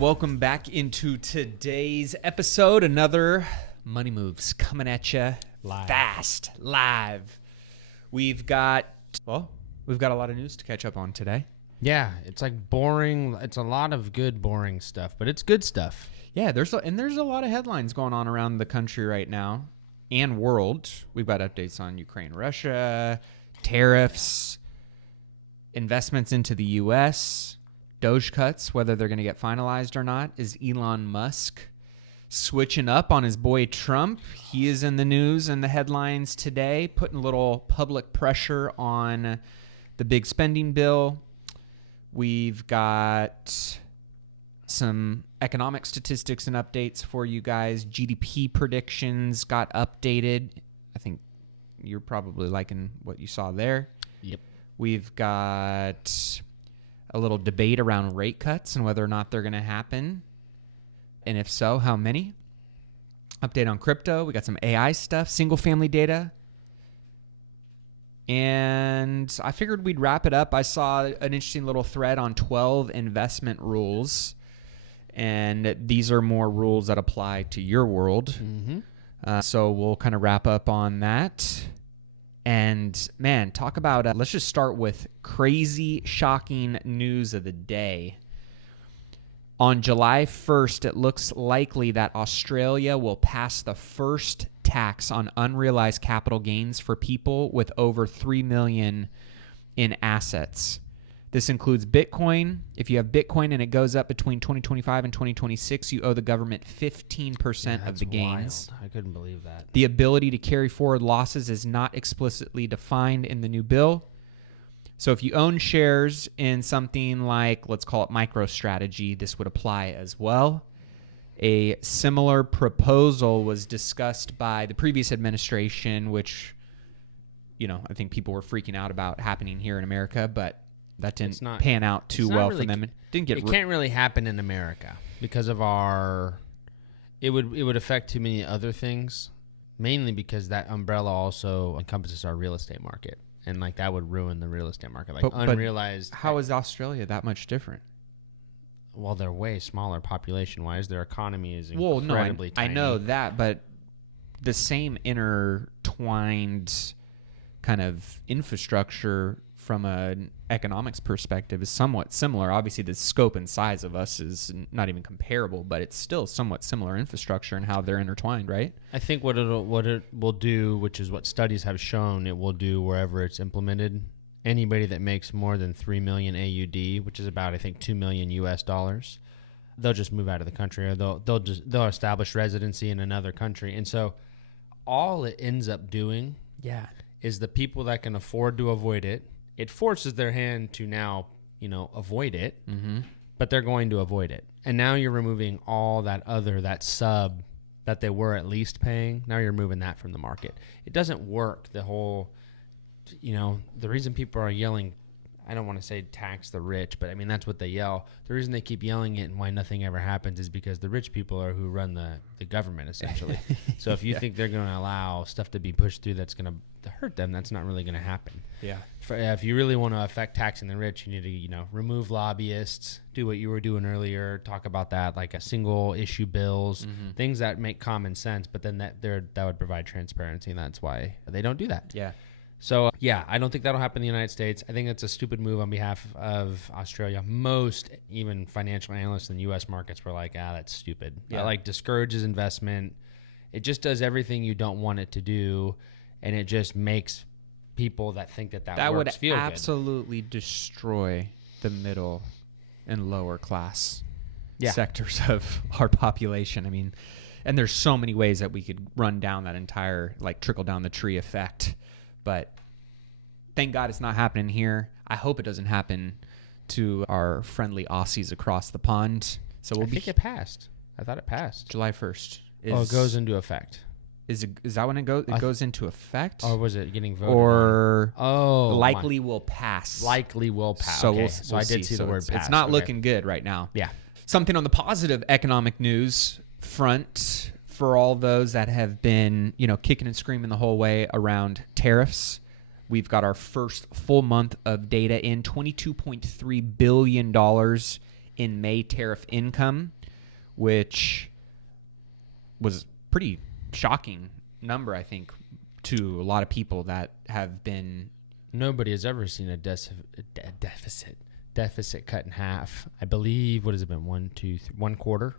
Welcome back into today's episode. Another Money Moves coming at you fast, live. We've got a lot of news to catch up on today. Yeah, it's like boring. It's a lot of good, boring stuff, but it's good stuff. Yeah, there's a lot of headlines going on around the country right now and world. We've got updates on Ukraine, Russia, tariffs, investments into the U.S., Doge cuts, whether they're going to get finalized or not. Is Elon Musk switching up on his boy Trump? He is in the news and the headlines today, putting a little public pressure on the big spending bill. We've got some economic statistics and updates for you guys. GDP predictions got updated. I think you're probably liking what you saw there. Yep. We've got a little debate around rate cuts and whether or not they're going to happen. And if so, how many? Update on crypto. We got some AI stuff, single family data. And I figured we'd wrap it up. I saw an interesting little thread on 12 investment rules. And these are more rules that apply to your world. Mm-hmm. So we'll kind of wrap up on that. And man, talk about, let's just start with crazy, shocking news of the day. On July 1st, it looks likely that Australia will pass the first tax on unrealized capital gains for people with over $3 million in assets. This includes Bitcoin. If you have Bitcoin and it goes up between 2025 and 2026, you owe the government 15% of the gains. Wild. I couldn't believe that. The ability to carry forward losses is not explicitly defined in the new bill. So if you own shares in something like, let's call it MicroStrategy, this would apply as well. A similar proposal was discussed by the previous administration, which, I think people were freaking out about happening here in America, but that didn't pan out too well for them. It can't really happen in America because of it would affect too many other things, mainly because that umbrella also encompasses our real estate market. And that would ruin the real estate market. Unrealized. How is Australia that much different? Well, they're way smaller population-wise. Their economy is incredibly tiny. I know that, but the same intertwined kind of infrastructure from an economics perspective is somewhat similar. Obviously, the scope and size of us is not even comparable, but it's still somewhat similar infrastructure and how they're intertwined, right? I think what it will do, which is what studies have shown it will do wherever it's implemented, anybody that makes more than 3 million AUD, which is about, I think, $2 million US dollars, they'll just move out of the country, or they'll establish residency in another country. And so all it ends up doing is the people that can afford to avoid it, it forces their hand to now, avoid it, but they're going to avoid it. And now you're removing all that sub that they were at least paying. Now you're moving that from the market. It doesn't work. The whole, the reason people are yelling, I don't want to say tax the rich, but I mean, that's what they yell. The reason they keep yelling it and why nothing ever happens is because the rich people are who run the government, essentially. So if you think they're going to allow stuff to be pushed through that's going to hurt them, that's not really going to happen. Yeah. If you really want to affect taxing the rich, you need to, remove lobbyists, do what you were doing earlier, talk about that, like a single issue bills, things that make common sense, but then that would provide transparency, and that's why they don't do that. Yeah. So, I don't think that'll happen in the United States. I think it's a stupid move on behalf of Australia. Most, even financial analysts in the U.S. markets were like, that's stupid. Yeah. It discourages investment. It just does everything you don't want it to do, and it just makes people that think that works feel good. That would absolutely destroy the middle and lower class sectors of our population. I mean, and there's so many ways that we could run down that entire, trickle down the tree effect. But thank God it's not happening here. I hope it doesn't happen to our friendly Aussies across the pond. So I think it passed. I thought it passed. July 1st. It goes into effect. Is that when it goes? It goes into effect? Or was it getting voted or on? likely will pass. Likely will pass. So, okay. we'll I did see the word pass. It's not looking good right now. Yeah. Something on the positive economic news front for all those that have been, kicking and screaming the whole way around tariffs. We've got our first full month of data in, $22.3 billion in May tariff income, which was pretty shocking number, I think, to a lot of people that have been. Nobody has ever seen a deficit cut in half. I believe, what has it been? 1 quarter?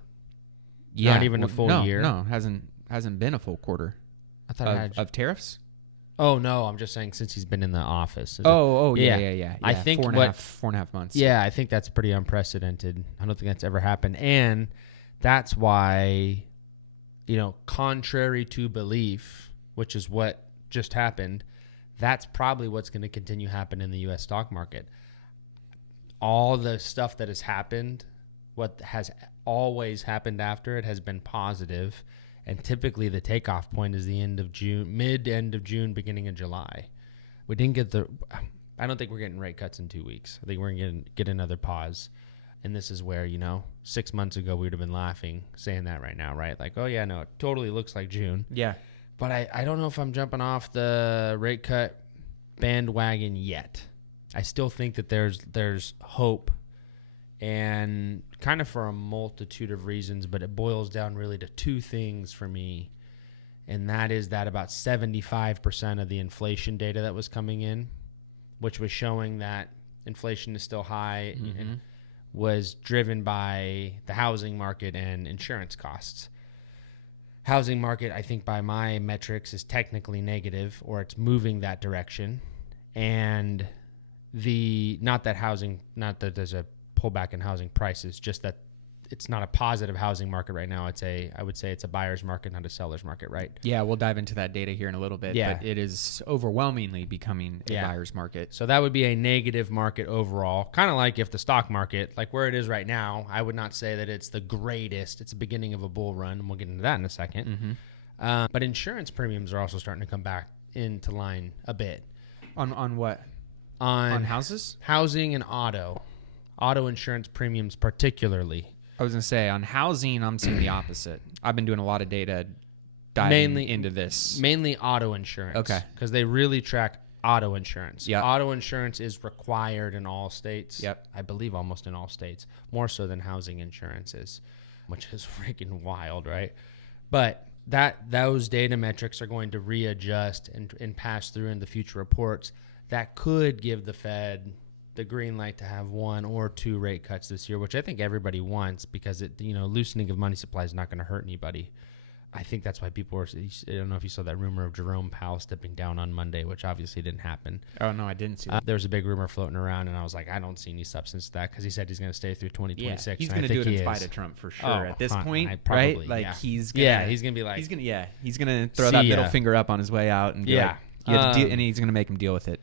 Yeah, not even a full year. No, hasn't been a full quarter. I thought of tariffs. Oh no, I'm just saying since he's been in the office. Yeah. I think 4.5 months. Yeah, I think that's pretty unprecedented. I don't think that's ever happened, and that's why, contrary to belief, which is what just happened, that's probably what's going to continue to happen in the U.S. stock market. All the stuff that has happened, what has always happened after it has been positive. And typically the takeoff point is the end of June, end of June, beginning of July. We didn't get I don't think we're getting rate cuts in 2 weeks. I think we're going to get another pause. And this is where, 6 months ago, we would have been laughing saying that right now, right? Like, oh yeah, no, it totally looks like June. Yeah. But I don't know if I'm jumping off the rate cut bandwagon yet. I still think that there's hope, and kind of for a multitude of reasons, but it boils down really to two things for me. And that is that about 75% of the inflation data that was coming in, which was showing that inflation is still high, and was driven by the housing market and insurance costs. Housing market, I think by my metrics, is technically negative, or it's moving that direction. And not that there's a pullback in housing prices, just that it's not a positive housing market right now. I would say it's a buyer's market, not a seller's market, right? Yeah, we'll dive into that data here in a little bit, but it is overwhelmingly becoming a buyer's market. So that would be a negative market overall, kind of like if the stock market, like where it is right now, I would not say that it's the greatest. It's the beginning of a bull run, and we'll get into that in a second. But insurance premiums are also starting to come back into line a bit. On what? On houses? Housing and auto insurance premiums particularly. I was going to say, on housing, I'm seeing the opposite. I've been doing a lot of data diving into this. Mainly auto insurance. Okay. Because they really track auto insurance. Yep. Auto insurance is required in all states. Yep. I believe almost in all states. More so than housing insurance is, which is freaking wild, right? But those data metrics are going to readjust and pass through into future reports that could give the Fed the green light to have 1 or 2 rate cuts this year, which I think everybody wants, because loosening of money supply is not going to hurt anybody. I think that's why people were. I don't know if you saw that rumor of Jerome Powell stepping down on Monday, which obviously didn't happen. Oh no, I didn't see that. There was a big rumor floating around, and I was like, I don't see any substance to that, because he said he's going to stay through 2026. Yeah, he's going to do it in spite of Trump for sure. At this point, probably, right? Like he's going to be like, he's going to throw that middle finger up on his way out and be like, and he's going to make him deal with it.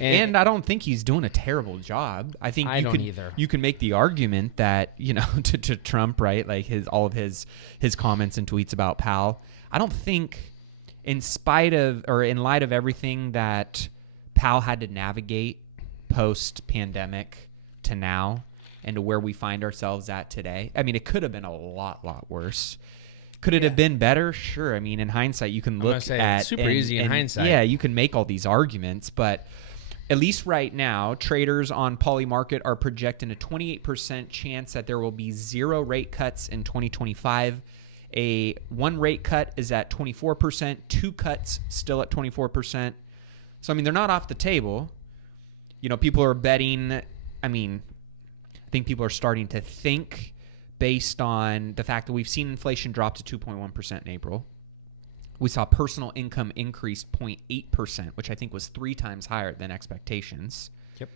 And I don't think he's doing a terrible job. I think you can make the argument that, to Trump, right? Like all of his comments and tweets about Powell. I don't think, in light of everything that Powell had to navigate post-pandemic to now and to where we find ourselves at today. I mean, it could have been a lot worse. Could it have been better? Sure. I mean, in hindsight, you can look at... It's super easy in hindsight. Yeah, you can make all these arguments, but... At least right now, traders on Polymarket are projecting a 28% chance that there will be 0 rate cuts in 2025. A 1 rate cut is at 24%, 2 cuts still at 24%. So, I mean, they're not off the table. People are betting. I think people are starting to think based on the fact that we've seen inflation drop to 2.1% in April. We saw personal income increase 0.8%, which I think was 3 times higher than expectations. Yep.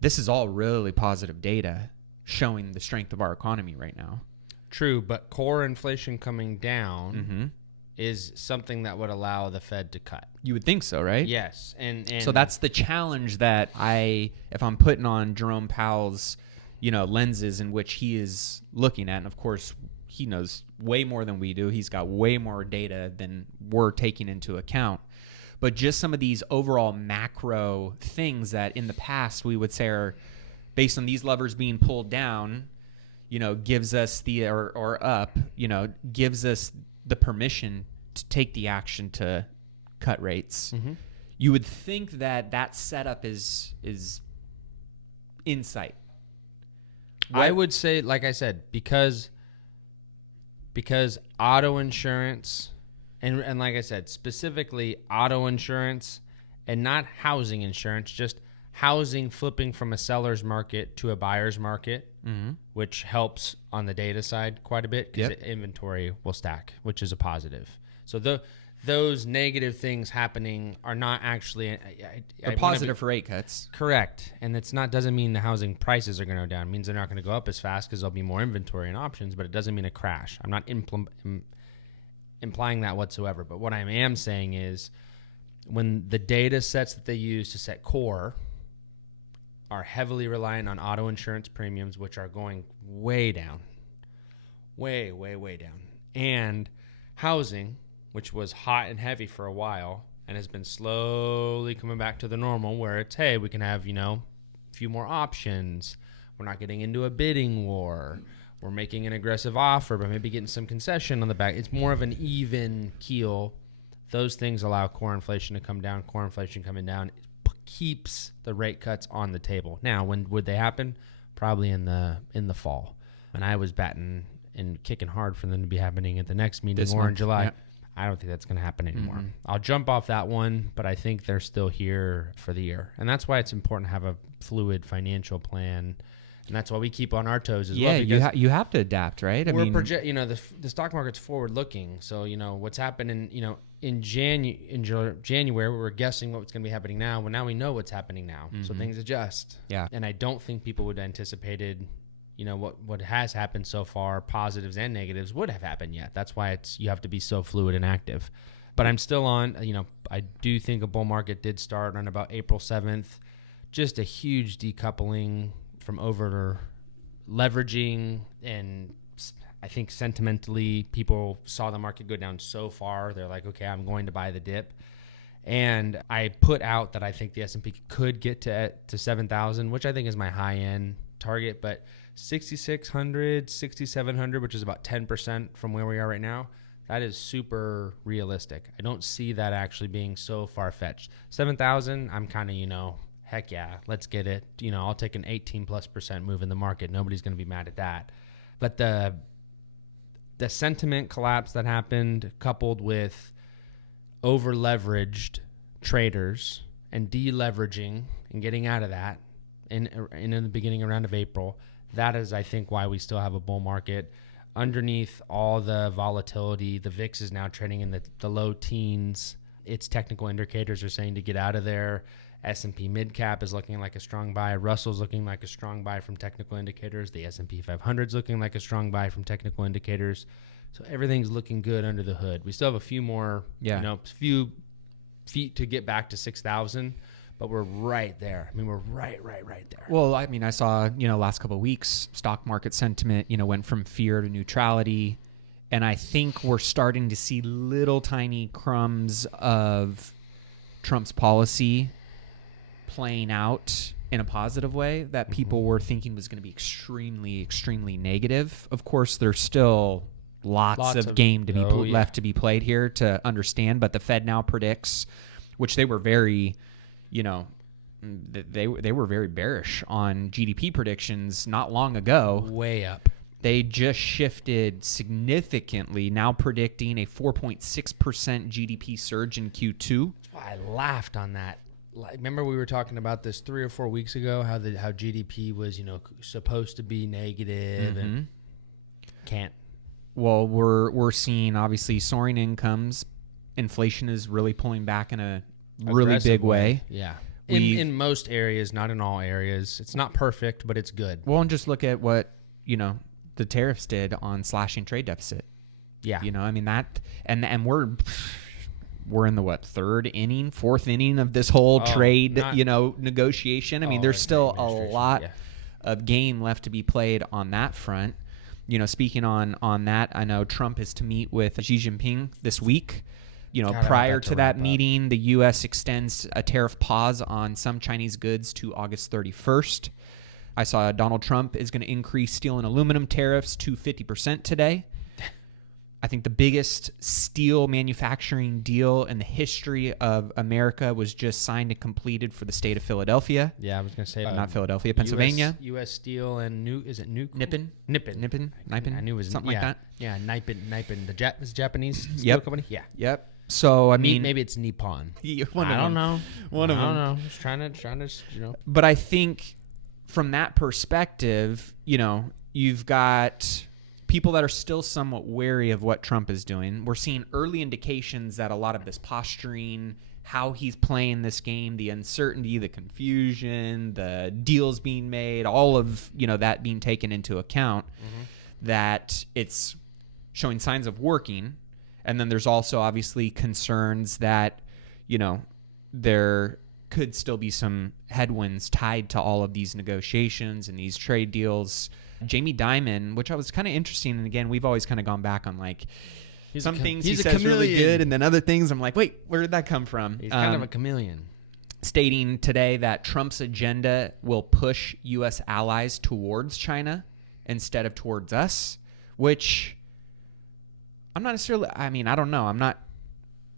This is all really positive data showing the strength of our economy right now. True, but core inflation coming down is something that would allow the Fed to cut. You would think so, right? Yes. And so that's the challenge that if I'm putting on Jerome Powell's, lenses in which he is looking at, and of course, he knows way more than we do. He's got way more data than we're taking into account. But just some of these overall macro things that in the past we would say are based on these levers being pulled down, gives us gives us the permission to take the action to cut rates. You would think that setup is insight. I would say, like I said, because auto insurance, and like I said, specifically auto insurance and not housing insurance, just housing flipping from a seller's market to a buyer's market, which helps on the data side quite a bit because inventory will stack, which is a positive. So those negative things happening are not actually they're positive for rate cuts. Correct. And it's not doesn't mean the housing prices are going to go down. It means they're not going to go up as fast because there'll be more inventory and options, but it doesn't mean a crash. I'm not implying that whatsoever. But what I am saying is when the data sets that they use to set core are heavily reliant on auto insurance premiums, which are going way down, way down, and housing, which was hot and heavy for a while and has been slowly coming back to the normal where it's, hey, we can have, a few more options. We're not getting into a bidding war. We're making an aggressive offer, but maybe getting some concession on the back. It's more of an even keel. Those things allow core inflation to come down. Core inflation coming down keeps the rate cuts on the table. Now, when would they happen? Probably in the fall. And I was batting and kicking hard for them to be happening at the next meeting or in July. Yep. I don't think that's going to happen anymore. I'll jump off that one, but I think they're still here for the year. And that's why it's important to have a fluid financial plan. And that's why we keep on our toes as well. Yeah, you have to adapt, right? The stock market's forward looking. So, what's happening, in January, we were guessing what's going to be happening now. Well, now we know what's happening now. So things adjust. Yeah. And I don't think people would have anticipated, what has happened so far, positives and negatives, would have happened yet. That's why you have to be so fluid and active. But I'm still on, I do think a bull market did start on about April 7th. Just a huge decoupling from over leveraging, and I think sentimentally people saw the market go down so far, they're like, okay, I'm going to buy the dip. And I put out that I think the S&P could get to 7,000, which I think is my high-end target, but 6,600, 6,700, which is about 10% from where we are right now, that is super realistic. I don't see that actually being so far-fetched. 7,000, I'm kind of, heck yeah, let's get it. I'll take an 18+% move in the market. Nobody's going to be mad at that. But the sentiment collapse that happened, coupled with over-leveraged traders and deleveraging and getting out of that in the beginning around of April, that is, I think, why we still have a bull market. Underneath all the volatility, the VIX is now trading in the low teens. Its technical indicators are saying to get out of there. S&P mid-cap is looking like a strong buy. Russell's looking like a strong buy from technical indicators. The S&P 500 is looking like a strong buy from technical indicators. So everything's looking good under the hood. We still have a few more, few feet to get back to 6,000, but we're right there. I mean, we're right there. Well, I mean, I saw, last couple of weeks, stock market sentiment, went from fear to neutrality. And I think we're starting to see little tiny crumbs of Trump's policy playing out in a positive way that people were thinking was going to be extremely, extremely negative. Of course, there's still lots of game to be left to be played here to understand, but the Fed now predicts, which they were very, they were very bearish on GDP predictions not long ago. Way up. They just shifted significantly, now predicting a 4.6% GDP surge in Q2. That's why I laughed on that. Remember we were talking about this 3 or 4 weeks ago, how GDP was, supposed to be negative and can't. Well, we're seeing obviously soaring incomes. Inflation is really pulling back in a really big way. Yeah. In most areas, not in all areas. It's not perfect, but it's good. Well, and just look at what, the tariffs did on slashing trade deficit. Yeah. I mean that, and we're in the fourth inning of this whole trade, negotiation. I mean, there's still a lot of game left to be played on that front. Speaking on that, I know Trump is to meet with Xi Jinping this week. Prior to that meeting, the U.S. extends a tariff pause on some Chinese goods to August 31st. I saw Donald Trump is going to increase steel and aluminum tariffs to 50% today. I think the biggest steel manufacturing deal in the history of America was just signed and completed for the state of Philadelphia. Yeah, I was going to say Not Philadelphia, Pennsylvania. U.S. Steel and is it Nuke? Nippon. I knew it was something like that. Yeah, Nippon. The Japanese steel Yep. company. Yeah. Yep. So I mean, maybe it's Nippon. I don't know. One of them. I don't know. Just trying to, you know. But I think from that perspective, you know, you've got people that are still somewhat wary of what Trump is doing. We're seeing early indications that a lot of this posturing, how he's playing this game, the uncertainty, the confusion, the deals being made, all of, you know, that being taken into account, that it's showing signs of working. And then there's also obviously concerns that, you know, there could still be some headwinds tied to all of these negotiations and these trade deals. Jamie Dimon, which I was kind of interesting, and again, we've always kind of gone back on like some things he says really good, and then other things I'm like, wait, where did that come from? He's kind of a chameleon. Stating today that Trump's agenda will push U.S. allies towards China instead of towards us, which I'm not necessarily, I mean, I don't know. I'm not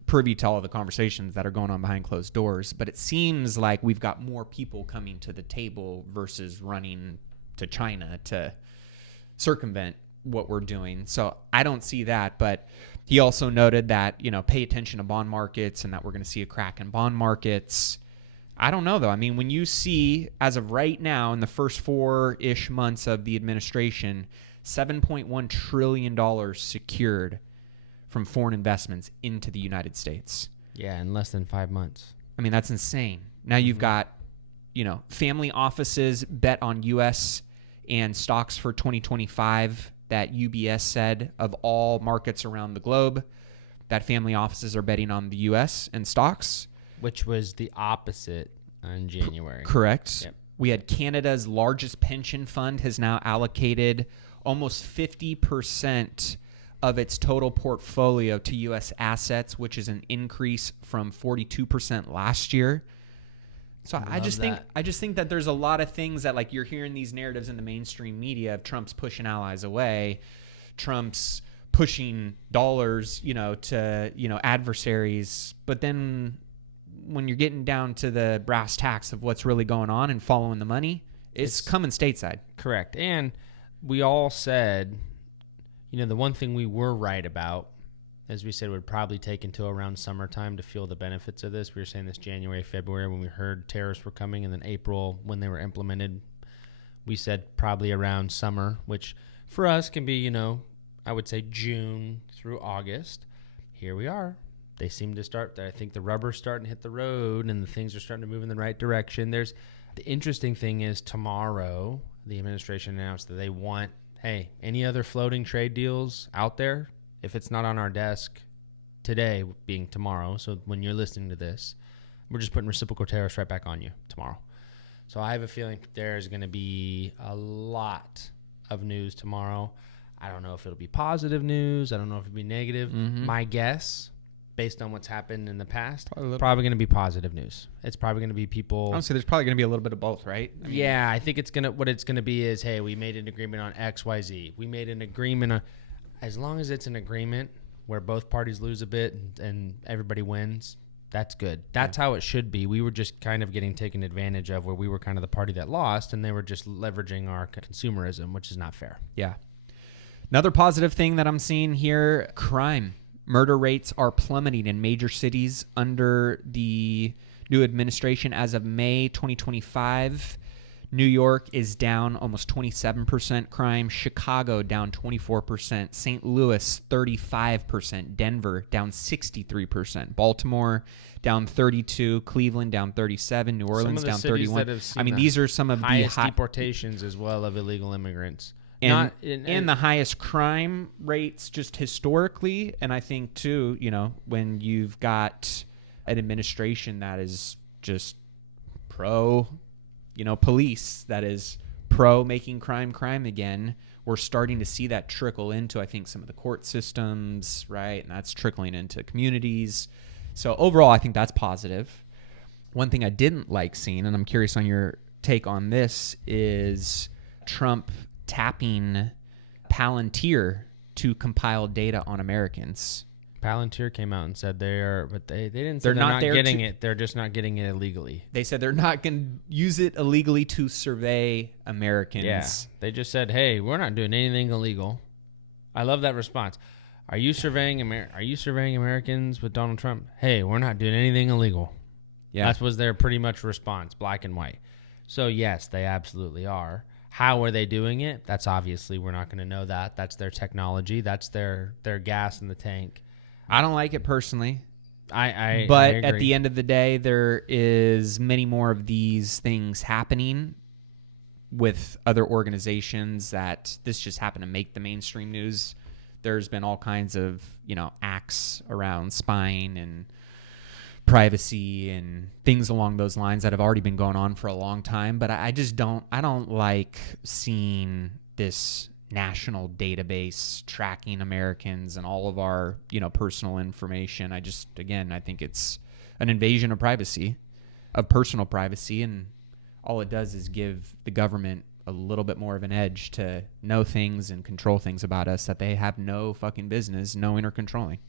privy to all of the conversations that are going on behind closed doors, but it seems like we've got more people coming to the table versus running to China to circumvent what we're doing. So I don't see that, but he also noted that, you know, pay attention to bond markets and that we're going to see a crack in bond markets. I don't know, though. I mean, when you see, as of right now, in the first 4-ish months of the administration, $7.1 trillion secured from foreign investments into the United States. Yeah, in less than 5 months. I mean, that's insane. Now you've got, you know, family offices bet on U.S. and stocks for 2025 that UBS said of all markets around the globe, that family offices are betting on the U.S. and stocks. Which was the opposite in January. Correct. Yep. We had Canada's largest pension fund has now allocated almost 50% of its total portfolio to U.S. assets, which is an increase from 42% last year. So I just think that there's a lot of things that, like, you're hearing these narratives in the mainstream media of Trump's pushing allies away, Trump's pushing dollars, you know, to, you know, adversaries. But then when you're getting down to the brass tacks of what's really going on and following the money, it's coming stateside. Correct. And we all said, you know, the one thing we were right about, as we said, would probably take until around summertime to feel the benefits of this. We were saying this January, February when we heard tariffs were coming, and then April when they were implemented. We said probably around summer, which for us can be, you know, I would say June through August. Here we are. They seem to start, I think the rubber's starting to hit the road and the things are starting to move in the right direction. The interesting thing is tomorrow, the administration announced that they want, hey, any other floating trade deals out there, if it's not on our desk today, being tomorrow, so when you're listening to this, we're just putting reciprocal tariffs right back on you tomorrow. So I have a feeling there's going to be a lot of news tomorrow. I don't know if it'll be positive news. I don't know if it'll be negative. My guess, based on what's happened in the past, probably going to be positive news. It's probably going to be people. Honestly, there's probably going to be a little bit of both, right? I mean, yeah, I think what it's going to be is, hey, we made an agreement on X, Y, Z. We made an agreement on, as long as it's an agreement where both parties lose a bit and everybody wins, that's good. That's how it should be. We were just kind of getting taken advantage of, where we were kind of the party that lost, and they were just leveraging our consumerism, which is not fair. Yeah. Another positive thing that I'm seeing here, crime. Murder rates are plummeting in major cities under the new administration. As of May 2025, New York is down almost 27% crime. Chicago down 24%. St. Louis 35%. Denver down 63%. Baltimore down 32%. Cleveland down 37%. New Orleans down 31%. I mean, these are some of the highest deportations as well of illegal immigrants. And the highest crime rates just historically. And I think, too, you know, when you've got an administration that is just pro, you know, police, that is pro making crime again, we're starting to see that trickle into, I think, some of the court systems, right? And that's trickling into communities. So overall, I think that's positive. One thing I didn't like seeing, and I'm curious on your take on this, is Trump tapping Palantir to compile data on Americans. Palantir came out and said but they didn't say They're not there getting it. They're just not getting it illegally. They said they're not going to use it illegally to survey Americans. Yeah, they just said, "Hey, we're not doing anything illegal." I love that response. Are you surveying Americans with Donald Trump? Hey, we're not doing anything illegal. Yeah, that was their pretty much response, black and white. So yes, they absolutely are. How are they doing it? That's obviously we're not going to know that. That's their technology. That's their gas in the tank. I don't like it personally. But I at the end of the day, there is many more of these things happening with other organizations that this just happened to make the mainstream news. There's been all kinds of, acts around spying and privacy and things along those lines that have already been going on for a long time. But I don't like seeing this national database tracking Americans and all of our, personal information. I think it's an invasion of privacy, of personal privacy. And all it does is give the government a little bit more of an edge to know things and control things about us that they have no fucking business knowing or controlling.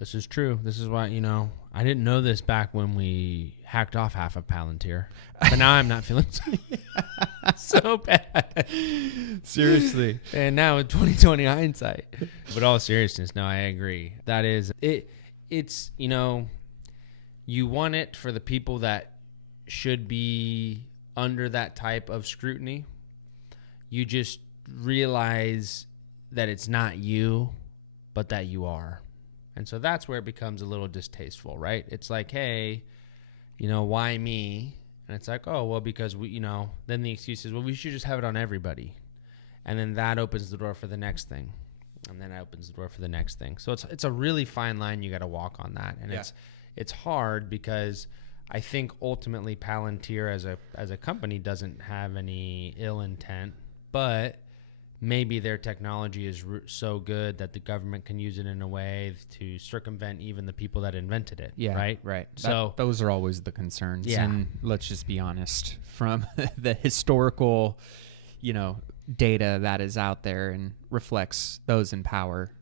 This is true. This is why, I didn't know this back when we hacked off half of Palantir. But now I'm not feeling so bad. Seriously. And now with 2020 hindsight. But all seriousness, no, I agree. That is, it's, you want it for the people that should be under that type of scrutiny. You just realize that it's not you, but that you are. And so that's where it becomes a little distasteful, right? It's like, hey, why me? And it's like, oh, well, because then the excuse is, well, we should just have it on everybody. And then that opens the door for the next thing. And then it opens the door for the next thing. So it's a really fine line you got to walk on that. And it's hard because I think ultimately Palantir as a company doesn't have any ill intent, but maybe their technology is so good that the government can use it in a way to circumvent even the people that invented it. Yeah, right. So those are always the concerns. Yeah. And let's just be honest, from the historical, data that is out there and reflects those in power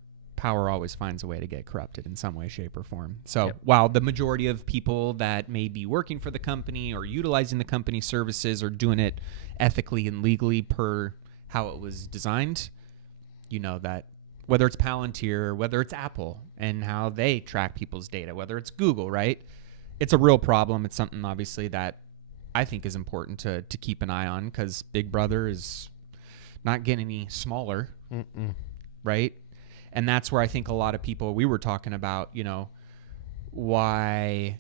always finds a way to get corrupted in some way, shape, or form. So while the majority of people that may be working for the company or utilizing the company's services are doing it ethically and legally per how it was designed, that whether it's Palantir, whether it's Apple and how they track people's data, whether it's Google, right? It's a real problem. It's something obviously that I think is important to keep an eye on because Big Brother is not getting any smaller, right? And that's where I think a lot of people, we were talking about, why,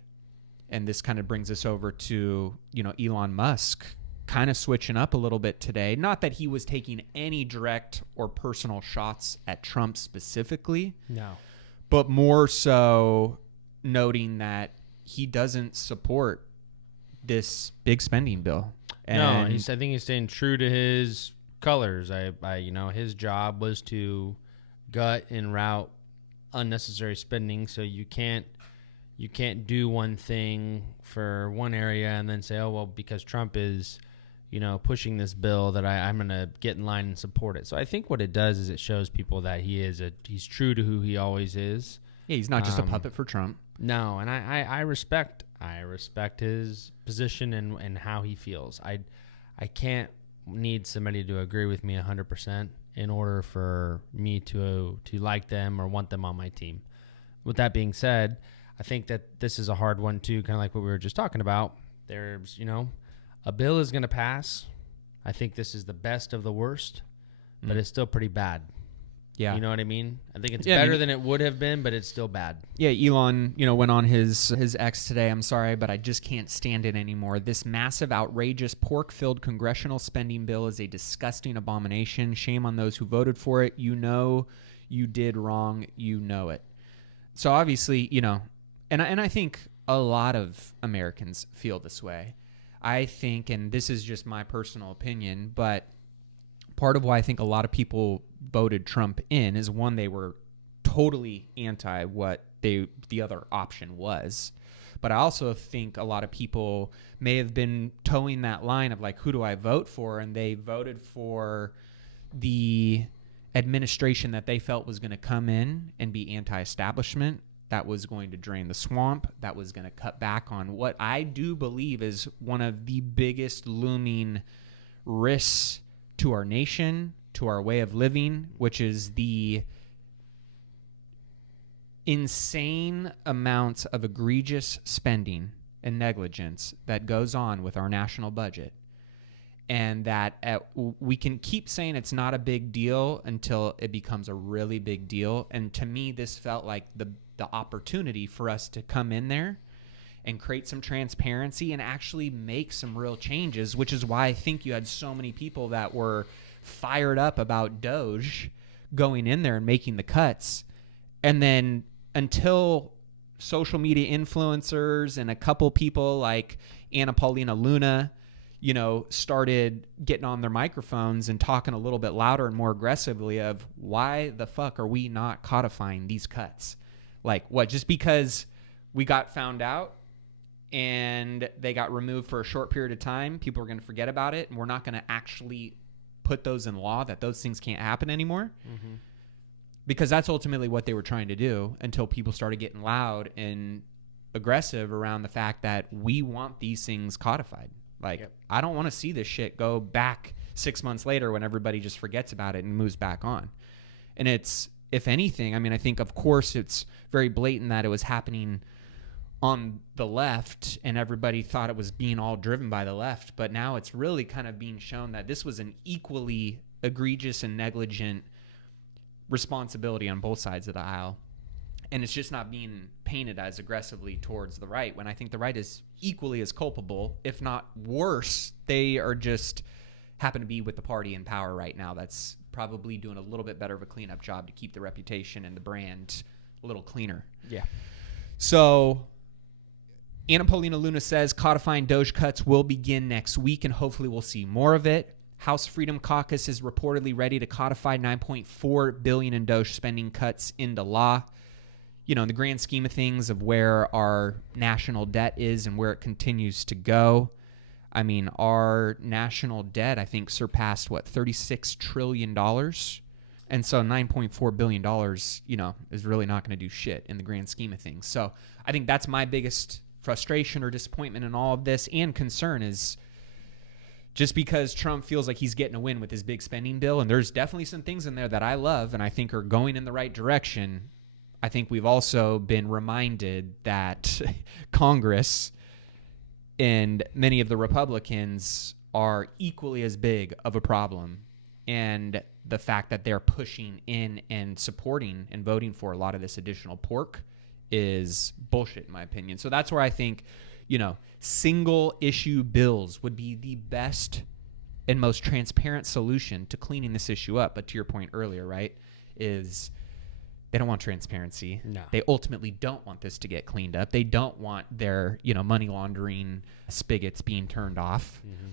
and this kind of brings us over to, Elon Musk kind of switching up a little bit today. Not that he was taking any direct or personal shots at Trump specifically. No. But more so noting that he doesn't support this big spending bill. And no, I think he's staying true to his colors. His job was to gut and route unnecessary spending, so you can't do one thing for one area and then say, oh well, because Trump is pushing this bill that I'm gonna get in line and support it. So I think what it does is it shows people that he's true to who he always is. Yeah, he's not just a puppet for Trump. No, and I respect his position and how he feels. I can't need somebody to agree with me 100% in order for me to like them or want them on my team. With that being said, I think that this is a hard one too, kind of like what we were just talking about. There's, a bill is going to pass. I think this is the best of the worst, but it's still pretty bad. Yeah. You know what I mean? I think it's better than it would have been, but it's still bad. Yeah, Elon, went on his X today. I'm sorry, but I just can't stand it anymore. This massive, outrageous, pork-filled congressional spending bill is a disgusting abomination. Shame on those who voted for it. You did wrong. You know it. So obviously, and I think a lot of Americans feel this way. I think, and this is just my personal opinion, but part of why I think a lot of people voted Trump in is, one, they were totally anti what the other option was. But I also think a lot of people may have been towing that line of like, who do I vote for? And they voted for the administration that they felt was going to come in and be anti-establishment, that was going to drain the swamp, that was going to cut back on what I do believe is one of the biggest looming risks to our nation, to our way of living, which is the insane amounts of egregious spending and negligence that goes on with our national budget. And that we can keep saying it's not a big deal until it becomes a really big deal. And to me, this felt like the opportunity for us to come in there and create some transparency and actually make some real changes, which is why I think you had so many people that were fired up about Doge going in there and making the cuts. And then until social media influencers and a couple people like Anna Paulina Luna, you know, started getting on their microphones and talking a little bit louder and more aggressively of why the fuck are we not codifying these cuts? Like, what, just because we got found out and they got removed for a short period of time, people are going to forget about it and we're not going to actually put those in law that those things can't happen anymore? Mm-hmm. Because that's ultimately what they were trying to do until people started getting loud and aggressive around the fact that we want these things codified. Like, yep. I don't want to see this shit go back 6 months later when everybody just forgets about it and moves back on. And it's, if anything, I mean, I think, of course, it's very blatant that it was happening on the left and everybody thought it was being all driven by the left. But now it's really kind of being shown that this was an equally egregious and negligent responsibility on both sides of the aisle. And it's just not being painted as aggressively towards the right, when I think the right is equally as culpable, if not worse. They are just happen to be with the party in power right now that's probably doing a little bit better of a cleanup job to keep the reputation and the brand a little cleaner. Yeah. So Anna Paulina Luna says codifying Doge cuts will begin next week, and hopefully we'll see more of it. House Freedom Caucus is reportedly ready to codify $9.4 billion in Doge spending cuts into law. You know, in the grand scheme of things of where our national debt is and where it continues to go, I mean, our national debt, I think, surpassed, $36 trillion. And so $9.4 billion, you know, is really not going to do shit in the grand scheme of things. So I think that's my biggest frustration or disappointment in all of this, and concern is just because Trump feels like he's getting a win with his big spending bill, and there's definitely some things in there that I love and I think are going in the right direction. I think we've also been reminded that Congress and many of the Republicans are equally as big of a problem. And the fact that they're pushing in and supporting and voting for a lot of this additional pork is bullshit, in my opinion. So that's where I think, you know, single issue bills would be the best and most transparent solution to cleaning this issue up. But to your point earlier, right, is they don't want transparency. No. They ultimately don't want this to get cleaned up. They don't want their, you know, money laundering spigots being turned off. Mm-hmm.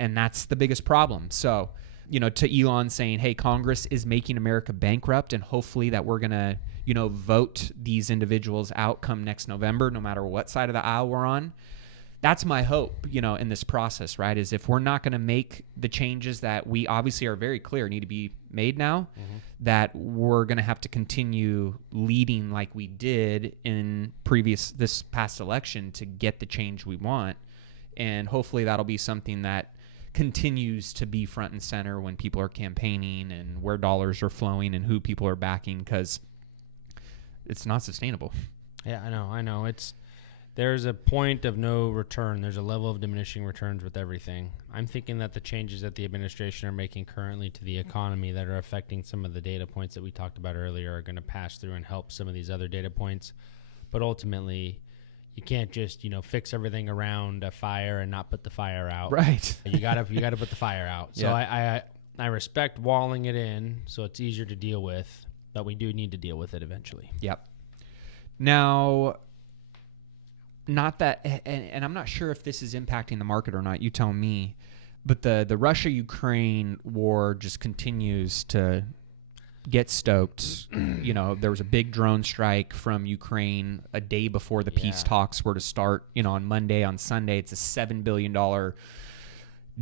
And that's the biggest problem. So, you know, to Elon saying, hey, Congress is making America bankrupt, and hopefully that we're going to, you know, vote these individuals out come next November, no matter what side of the aisle we're on. That's my hope, you know, in this process, right, is if we're not going to make the changes that we obviously are very clear need to be made now, mm-hmm. that we're going to have to continue leading like we did in this past election to get the change we want. And hopefully that'll be something that continues to be front and center when people are campaigning and where dollars are flowing and who people are backing, because it's not sustainable. Yeah, I know. There's a point of no return. There's a level of diminishing returns with everything. I'm thinking that the changes that the administration are making currently to the economy that are affecting some of the data points that we talked about earlier are going to pass through and help some of these other data points. But ultimately, you can't just, you know, fix everything around a fire and not put the fire out. Right. You gotta put the fire out. So yeah. I respect walling it in so it's easier to deal with, but we do need to deal with it eventually. Yep. Now, not that, and I'm not sure if this is impacting the market or not, you tell me, but the Russia-Ukraine war just continues to get stoked. You know, there was a big drone strike from Ukraine a day before the peace talks were to start, you know, on Monday. On Sunday, it's a $7 billion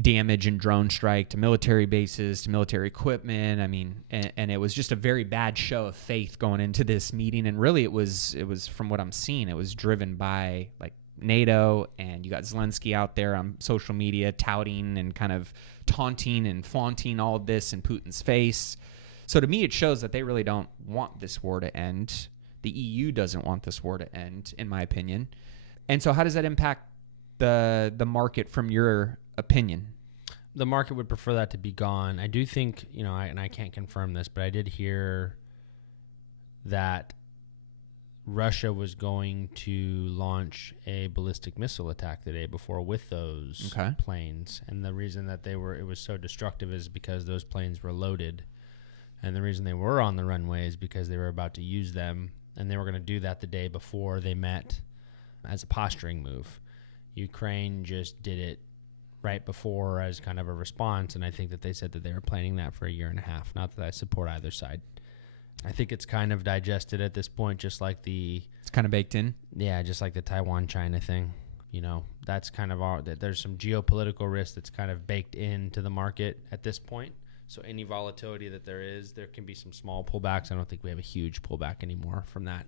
damage and drone strike to military bases, to military equipment. I mean, and it was just a very bad show of faith going into this meeting. And really it was from what I'm seeing, it was driven by like NATO, and you got Zelensky out there on social media touting and kind of taunting and flaunting all of this in Putin's face. So to me, it shows that they really don't want this war to end. The EU doesn't want this war to end, in my opinion. And so how does that impact the market from your opinion? The market would prefer that to be gone. I do think, and I can't confirm this, but I did hear that Russia was going to launch a ballistic missile attack the day before with those planes. And the reason that it was so destructive is because those planes were loaded. And the reason they were on the runway is because they were about to use them. And they were going to do that the day before they met as a posturing move. Ukraine just did it right before as kind of a response. And I think that they said that they were planning that for a year and a half. Not that I support either side. I think it's kind of digested at this point, just like it's kind of baked in. Yeah, just like the Taiwan-China thing. That's kind of there's some geopolitical risk that's kind of baked into the market at this point. So any volatility that there can be some small pullbacks. I don't think we have a huge pullback anymore from that.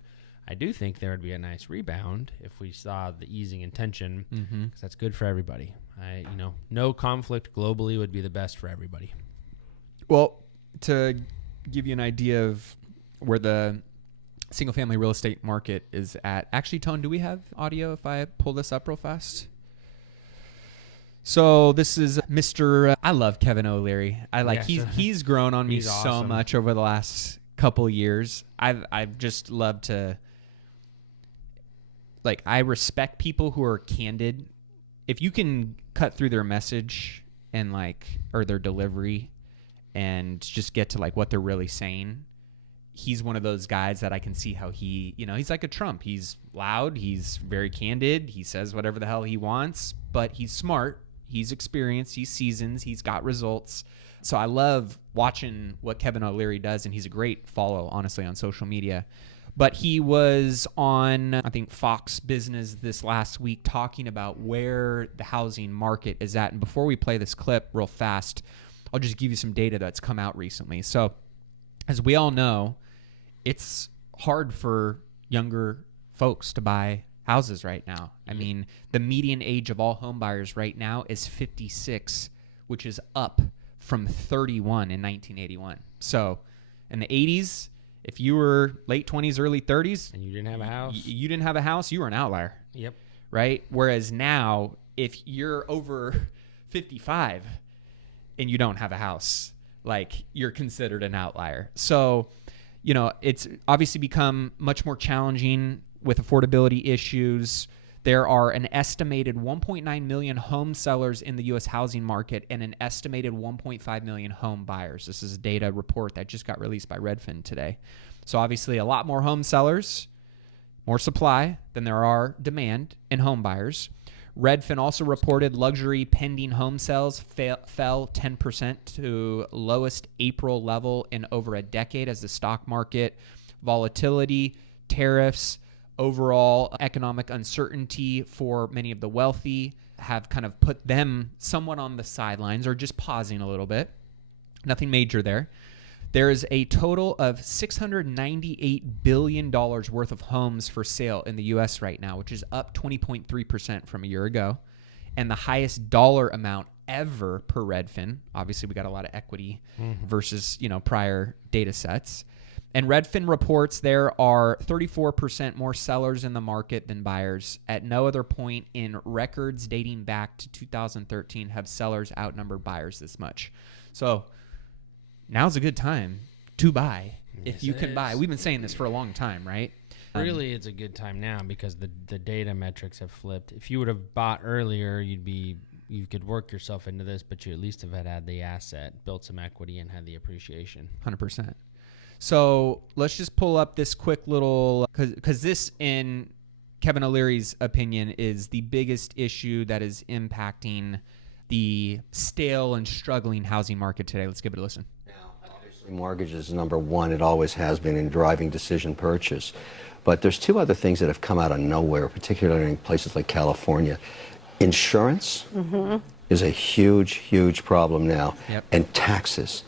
I do think there would be a nice rebound if we saw the easing in tension, because that's good for everybody. No conflict globally would be the best for everybody. Well, to give you an idea of where the single-family real estate market is at. Actually, Tone, do we have audio if I pull this up real fast? So this is Mr. I love Kevin O'Leary. He's grown on me so much over the last couple years. I've just loved to, I respect people who are candid. If you can cut through their message and or their delivery and just get to what they're really saying, he's one of those guys that I can see how he's like a Trump. He's loud. He's very candid. He says whatever the hell he wants, but he's smart. He's experienced. He's seasoned. He's got results. So I love watching what Kevin O'Leary does, and he's a great follow, honestly, on social media. But he was on, I think, Fox Business this last week talking about where the housing market is at. And before we play this clip real fast, I'll just give you some data that's come out recently. So as we all know, it's hard for younger folks to buy houses right now. I mean, the median age of all home buyers right now is 56, which is up from 31 in 1981. So in the 80s, if you were late 20s, early 30s, and you didn't have a house, you were an outlier. Yep. Right? Whereas now, if you're over 55 and you don't have a house, you're considered an outlier. So, it's obviously become much more challenging with affordability issues. There are an estimated 1.9 million home sellers in the U.S. housing market and an estimated 1.5 million home buyers. This is a data report that just got released by Redfin today. So obviously a lot more home sellers, more supply than there are demand in home buyers. Redfin also reported luxury pending home sales fell 10% to lowest April level in over a decade as the stock market, volatility, tariffs, overall economic uncertainty for many of the wealthy have kind of put them somewhat on the sidelines or just pausing a little bit. Nothing major there. There is a total of $698 billion worth of homes for sale in the U.S. right now, which is up 20.3% from a year ago, and the highest dollar amount ever per Redfin. Obviously, we got a lot of equity versus prior data sets. And Redfin reports there are 34% more sellers in the market than buyers. At no other point in records dating back to 2013 have sellers outnumbered buyers this much. So now's a good time to buy if you can buy. We've been saying this for a long time, right? Really, it's a good time now because the data metrics have flipped. If you would have bought earlier, you could work yourself into this, but you at least have had the asset, built some equity, and had the appreciation. 100%. So let's just pull up this quick little, because this, in Kevin O'Leary's opinion, is the biggest issue that is impacting the stale and struggling housing market today. Let's give it a listen. Obviously, mortgages is number one. It always has been in driving decision purchase. But there's two other things that have come out of nowhere, particularly in places like California. Insurance is a huge, huge problem now. Yep. And taxes.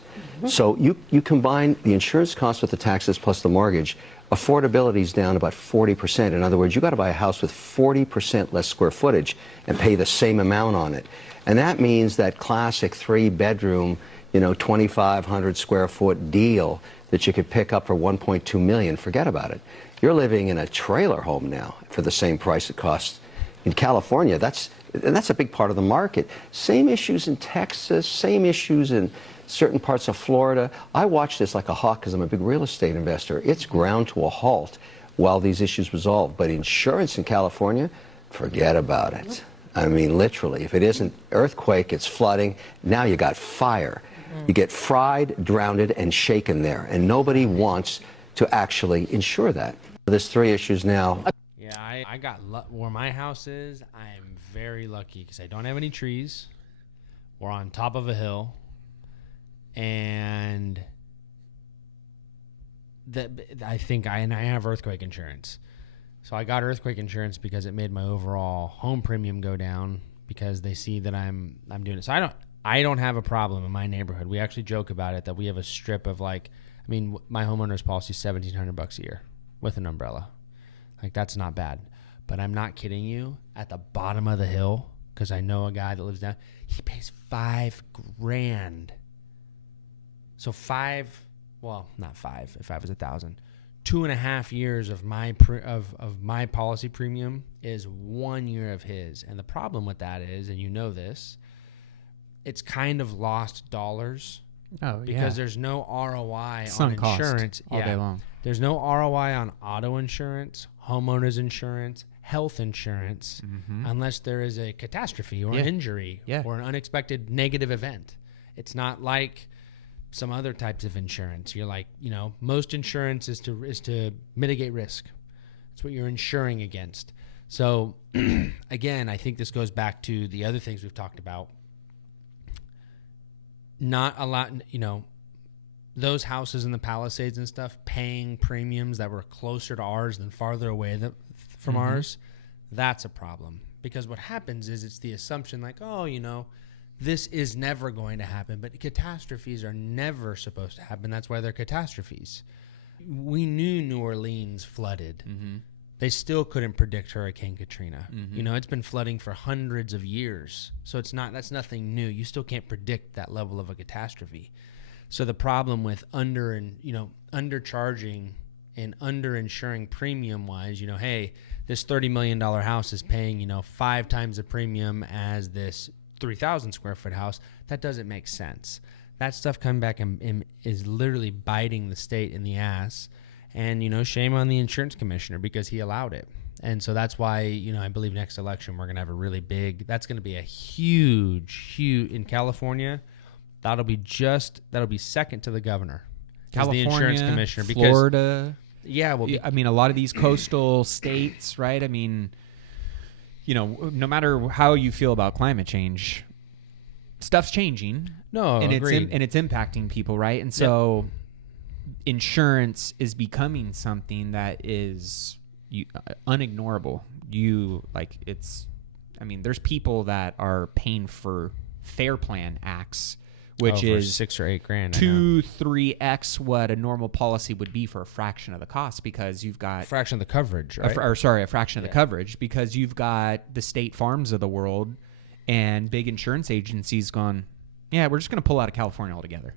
So you combine the insurance costs with the taxes plus the mortgage, affordability is down about 40%. In other words, you got to buy a house with 40% less square footage and pay the same amount on it. And that means that classic 3-bedroom, 2,500 square foot deal that you could pick up for 1.2 million, forget about it. You're living in a trailer home now for the same price it costs in California. That's a big part of the market. Same issues in Texas, same issues in certain parts of Florida. I watch this like a hawk because I'm a big real estate investor. It's ground to a halt while these issues resolve. But insurance in California, forget about it. I mean, literally, if it isn't earthquake, it's flooding. Now you got fire. You get fried, drowned, and shaken there. And nobody wants to actually insure that. There's 3 issues now. Yeah, I got where my house is. I am very lucky because I don't have any trees. We're on top of a hill. And I have earthquake insurance. So I got earthquake insurance because it made my overall home premium go down because they see that I'm doing it. So I don't have a problem in my neighborhood. We actually joke about it that we have a strip of my homeowner's policy is $1,700 a year with an umbrella. Like, that's not bad. But I'm not kidding you. At the bottom of the hill, because I know a guy that lives down, he pays $5,000. So not 5, if I was 1,000, 2.5 years of my policy premium is 1 year of his. And the problem with that is, and you know this, it's kind of lost dollars. Oh, because there's no ROI Sunk on insurance all day long. There's no ROI on auto insurance, homeowners insurance, health insurance, unless there is a catastrophe or an injury or an unexpected negative event. It's not like some other types of insurance. You're like, most insurance is to mitigate risk. That's what you're insuring against. So again, I think this goes back to the other things we've talked about. Not a lot, those houses in the Palisades and stuff paying premiums that were closer to ours than farther away from ours. That's a problem, because what happens is it's the assumption like, this is never going to happen, but catastrophes are never supposed to happen. That's why they're catastrophes. We knew New Orleans flooded. They still couldn't predict Hurricane Katrina. It's been flooding for hundreds of years. So that's nothing new. You still can't predict that level of a catastrophe. So the problem with undercharging and underinsuring premium wise, hey, this $30 million house is paying, 5 times the premium as this 3,000 square foot house. That doesn't make sense. That stuff coming back and is literally biting the state in the ass. And, shame on the insurance commissioner because he allowed it. And so that's why, I believe next election we're going to have a really big, that's going to be a huge, in California. That'll be second to the governor. California, the insurance commissioner. Because, Florida. Yeah. Well, a lot of these coastal states, right? No matter how you feel about climate change, stuff's changing. No, and agreed. it's impacting people, right? And so insurance is becoming something that is unignorable. There's people that are paying for Fair Plan Acts, which is $6 or $8 grand, 2-3x what a normal policy would be for a fraction of the cost, because you've got a fraction of the coverage, right? a fraction of the coverage, because you've got the State Farms of the world and big insurance agencies gone, yeah, we're just going to pull out of California altogether,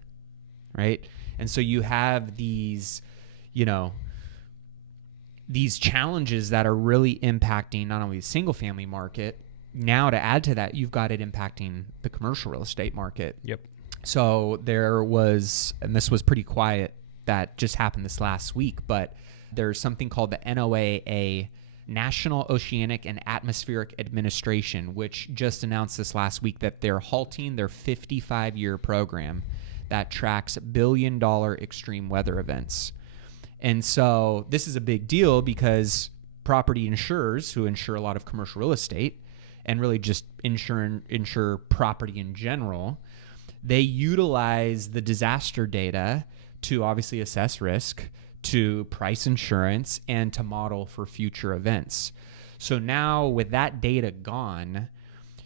right? And so you have these, these challenges that are really impacting not only the single family market. Now, to add to that, you've got it impacting the commercial real estate market. Yep. So there was, and this was pretty quiet, that just happened this last week, but there's something called the NOAA, National Oceanic and Atmospheric Administration, which just announced this last week that they're halting their 55-year program that tracks billion-dollar extreme weather events. And so this is a big deal because property insurers who insure a lot of commercial real estate and really just insure property in general, they utilize the disaster data to obviously assess risk, to price insurance, and to model for future events. So now with that data gone,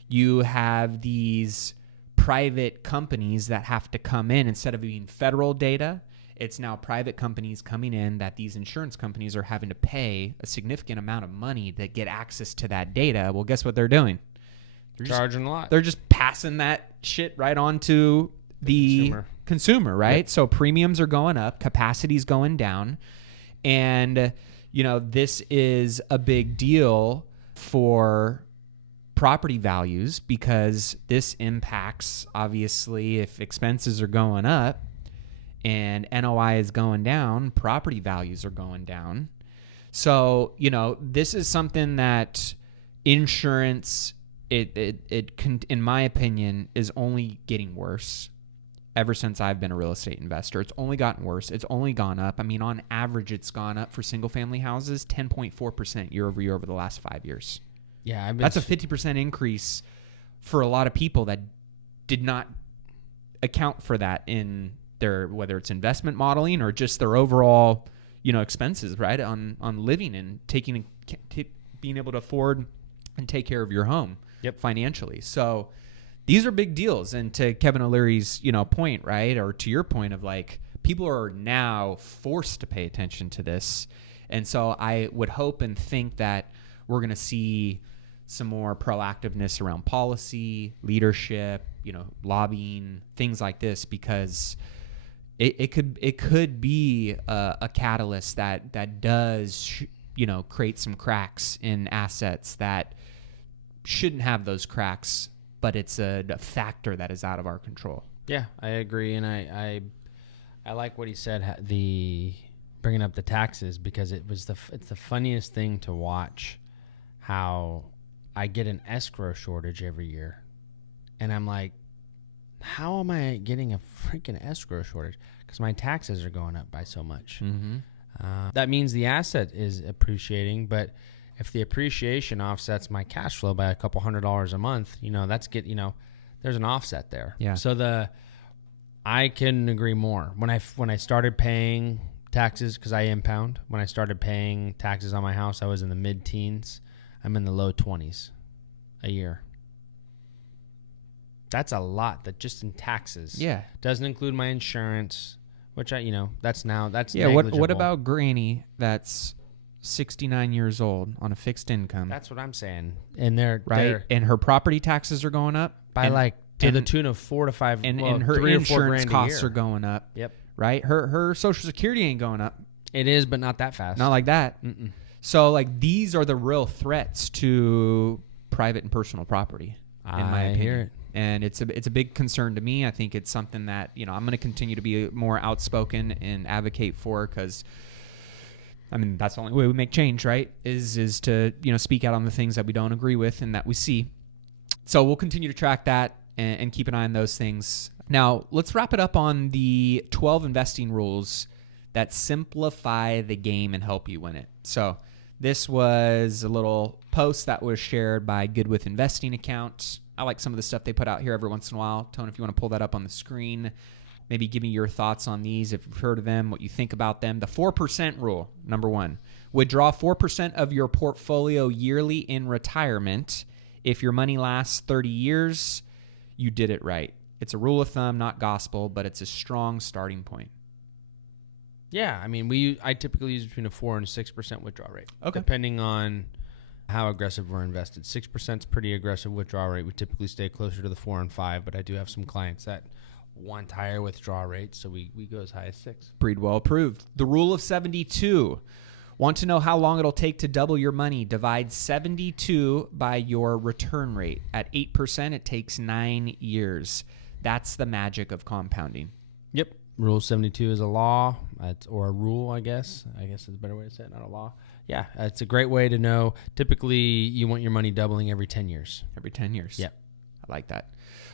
You have these private companies that have to come in instead of being federal data. It's now private companies coming in that these insurance companies are having to pay a significant amount of money to get access to that data. Well, guess what they're doing? They're Charging a lot. They're just passing that shit right on to the consumer, right? Yep. So premiums are going up, capacity's going down. And, this is a big deal for property values because this impacts, obviously, if expenses are going up and NOI is going down, property values are going down. So, this is something that insurance, it in my opinion, is only getting worse ever since I've been a real estate investor. It's only gotten worse. It's only gone up. I mean, on average, it's gone up for single family houses 10.4% year over year over the last 5 years. Yeah, that's a 50% increase for a lot of people that did not account for that in their, whether it's investment modeling or just their overall, expenses, right? On living and being able to afford and take care of your home financially. So these are big deals. And to Kevin O'Leary's, point, right? Or to your point of like, people are now forced to pay attention to this. And so I would hope and think that we're going to see some more proactiveness around policy, leadership, lobbying, things like this, because it could be a catalyst that does, create some cracks in assets that shouldn't have those cracks, but it's a factor that is out of our control. Yeah, I agree. And I like what he said, the bringing up the taxes, because it's the funniest thing to watch how I get an escrow shortage every year. And I'm like, how am I getting a freaking escrow shortage? Because my taxes are going up by so much. Mm-hmm. That means the asset is appreciating, but if the appreciation offsets my cash flow by a couple $100 a month, there's an offset there. Yeah. So I couldn't agree more. When I started paying taxes, because I impound, when I started paying taxes on my house, I was in the mid-teens. I'm in the low 20s a year. That's a lot, that just in taxes. Yeah. Doesn't include my insurance, which that's yeah. What about Granny that's 69 years old on a fixed income? That's what I'm saying. And they're and her property taxes are going up by to the tune of 4 to 5, and her insurance costs are going up. Yep. Right. Her Social Security ain't going up. It is, but not that fast. Not like that. Mm-mm. So these are the real threats to private and personal property, in my opinion. Hear it. And it's a big concern to me. I think it's something that, I'm going to continue to be more outspoken and advocate for, because that's the only way we make change, right? Is to, speak out on the things that we don't agree with and that we see. So we'll continue to track that and keep an eye on those things. Now, let's wrap it up on the 12 investing rules that simplify the game and help you win it. So this was a little post that was shared by Good With Investing account. I like some of the stuff they put out here every once in a while. Tone, if you want to pull that up on the screen, maybe give me your thoughts on these, if you've heard of them, what you think about them. The 4% rule, number one. Withdraw 4% of your portfolio yearly in retirement. If your money lasts 30 years, you did it right. It's a rule of thumb, not gospel, but it's a strong starting point. Yeah, I typically use between a 4 and 6% withdrawal rate. Okay. Depending on how aggressive we're invested. 6% is pretty aggressive withdrawal rate. We typically stay closer to the 4 and 5, but I do have some clients that want higher withdrawal rates, so we go as high as 6. Breedwell approved. The rule of 72. Want to know how long it'll take to double your money? Divide 72 by your return rate. At 8%, it takes 9 years. That's the magic of compounding. Yep. Rule 72 is a law, or a rule, I guess. I guess is a better way to say it, not a law. Yeah, it's a great way to know. Typically, you want your money doubling every 10 years. Every 10 years. Yep. I like that.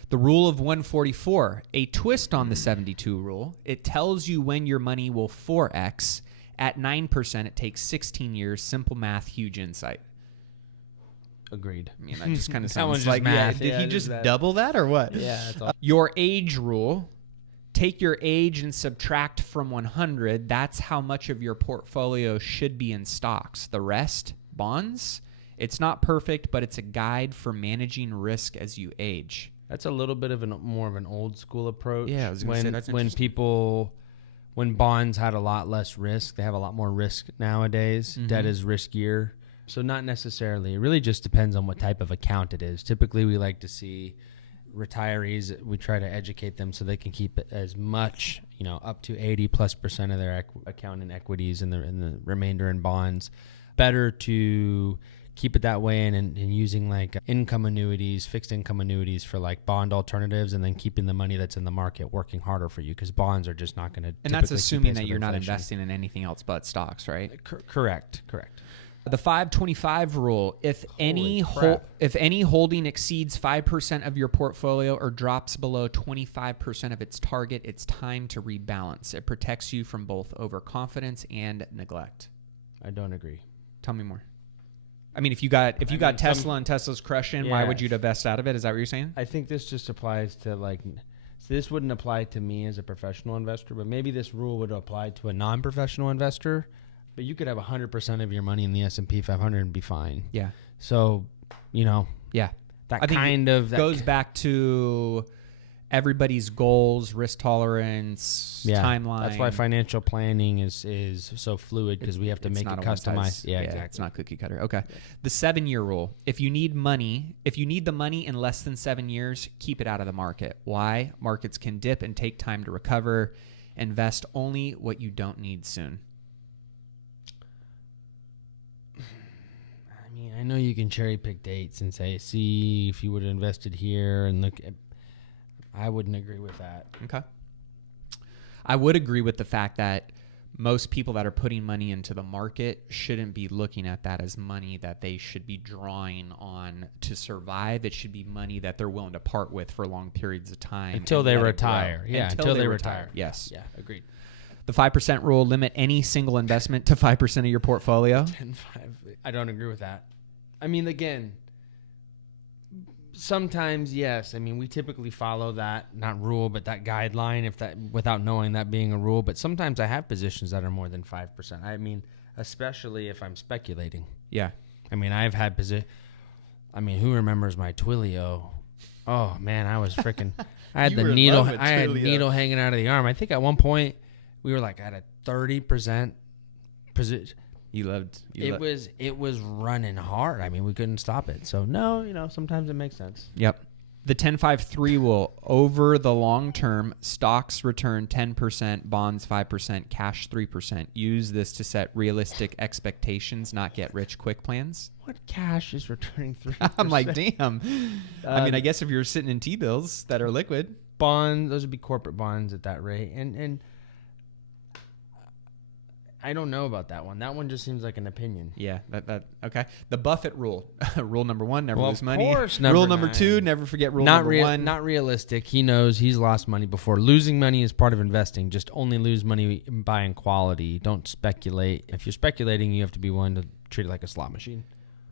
The rule of 144, a twist on the 72 rule. It tells you when your money will 4x. At 9%, it takes 16 years. Simple math, huge insight. Agreed. That just kind of sounds like math. Did he just double that or what? Yeah. That's all. Your age rule. Take your age and subtract from 100. That's how much of your portfolio should be in stocks. The rest, bonds, It's not perfect, but it's a guide for managing risk as you age. That's a little bit of more of an old school approach. Yeah, I was going to say that's when bonds had a lot less risk, they have a lot more risk nowadays. Debt is riskier. So not necessarily. It really just depends on what type of account it is. Typically, we like to see retirees, we try to educate them so they can keep as much, up to 80+% of their account in equities and the remainder in bonds. Better to keep it that way and using like income annuities, fixed income annuities for like bond alternatives, and then keeping the money that's in the market working harder for you, because bonds are just not going to. And that's assuming that you're not investing in anything else but stocks, right? Correct. The 5-25 rule: if any holding exceeds 5% of your portfolio or drops below 25% of its target, it's time to rebalance. It protects you from both overconfidence and neglect. I don't agree. Tell me more. I mean, if you got Tesla and Tesla's crushing, why would you divest out of it? Is that what you're saying? I think this just applies to this wouldn't apply to me as a professional investor, but maybe this rule would apply to a non-professional investor. But you could have 100% of your money in the S&P 500 and be fine. Yeah. So, yeah, that goes back to everybody's goals, risk tolerance, timeline. That's why financial planning is so fluid, because we have to make it customized. Yeah, exactly. It's not cookie cutter. Okay. The 7-year rule: if you need the money in less than 7 years, keep it out of the market. Why? Markets can dip and take time to recover. Invest only what you don't need soon. I know you can cherry pick dates and say, see, if you would have invested here and look at. I wouldn't agree with that. Okay. I would agree with the fact that most people that are putting money into the market shouldn't be looking at that as money that they should be drawing on to survive. It should be money that they're willing to part with for long periods of time. Until they retire. Yeah, until they retire. Yes. Yeah, agreed. The 5% rule: limit any single investment to 5% of your portfolio. 10-5. I don't agree with that. I mean, again, sometimes, yes. I mean, we typically follow that, not rule, but that guideline, without knowing that being a rule. But sometimes I have positions that are more than 5%. I mean, especially if I'm speculating. Yeah. I mean, I've had who remembers my Twilio? Oh man, I was freaking. I had the needle. I had needle hanging out of the arm. I think at one point we were like at a 30% position. It was running hard. I mean, we couldn't stop it. So no, sometimes it makes sense. Yep. The 10-5-3 rule: over the long term, stocks return 10%, bonds 5%, cash 3%. Use this to set realistic expectations, not get rich quick plans. What cash is returning 3%? I'm like, damn. I mean, I guess if you're sitting in T-bills that are liquid, bonds, those would be corporate bonds at that rate, and. I don't know about that one. That one just seems like an opinion. Yeah, that okay. The Buffett rule. Rule number 1, never lose money. Course, rule number 2, never forget rule number 1. Not realistic. He knows he's lost money before. Losing money is part of investing. Just only lose money buying quality. Don't speculate. If you're speculating, you have to be willing to treat it like a slot machine.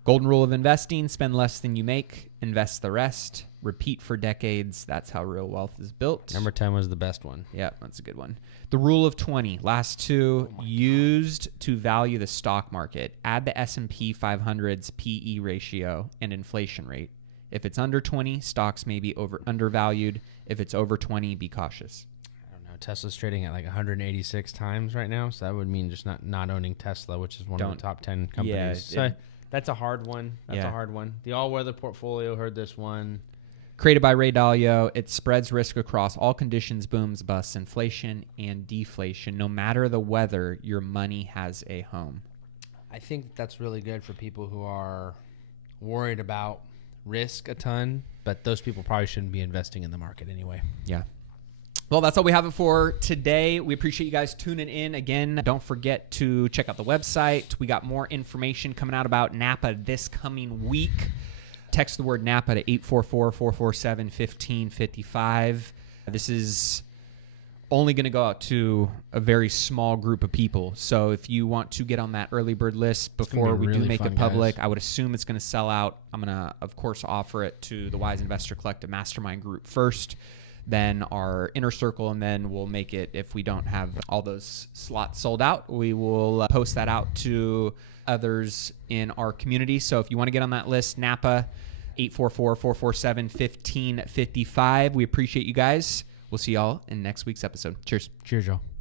Golden rule of investing: spend less than you make, invest the rest, repeat for decades. That's how real wealth is built. Number 10 was the best one. Yeah, that's a good one. The rule of 20, last 2, used to value the stock market. Add the S&P 500's PE ratio and inflation rate. If it's under 20, stocks may be undervalued. If it's over 20, be cautious. I don't know. Tesla's trading at like 186 times right now, so that would mean just not owning Tesla, which is one of the top 10 companies. Yeah, that's a hard one. That's a hard one. The all-weather portfolio, heard this one. Created by Ray Dalio, it spreads risk across all conditions, booms, busts, inflation, and deflation. No matter the weather, your money has a home. I think that's really good for people who are worried about risk a ton, but those people probably shouldn't be investing in the market anyway. Yeah. Well, that's all we have it for today. We appreciate you guys tuning in. Again, don't forget to check out the website. We got more information coming out about Napa this coming week. Text the word Napa to 844-447-1555. This is only going to go out to a very small group of people. So if you want to get on that early bird list before we do make it public, I would assume it's going to sell out. I'm going to, of course, offer it to the Wise Investor Collective Mastermind group first. than our inner circle, and then we'll make it, if we don't have all those slots sold out, we will post that out to others in our community. So if you want to get on that list, Napa 844-447-1555. We appreciate you guys. We'll see y'all in next week's episode. Cheers. Cheers, y'all.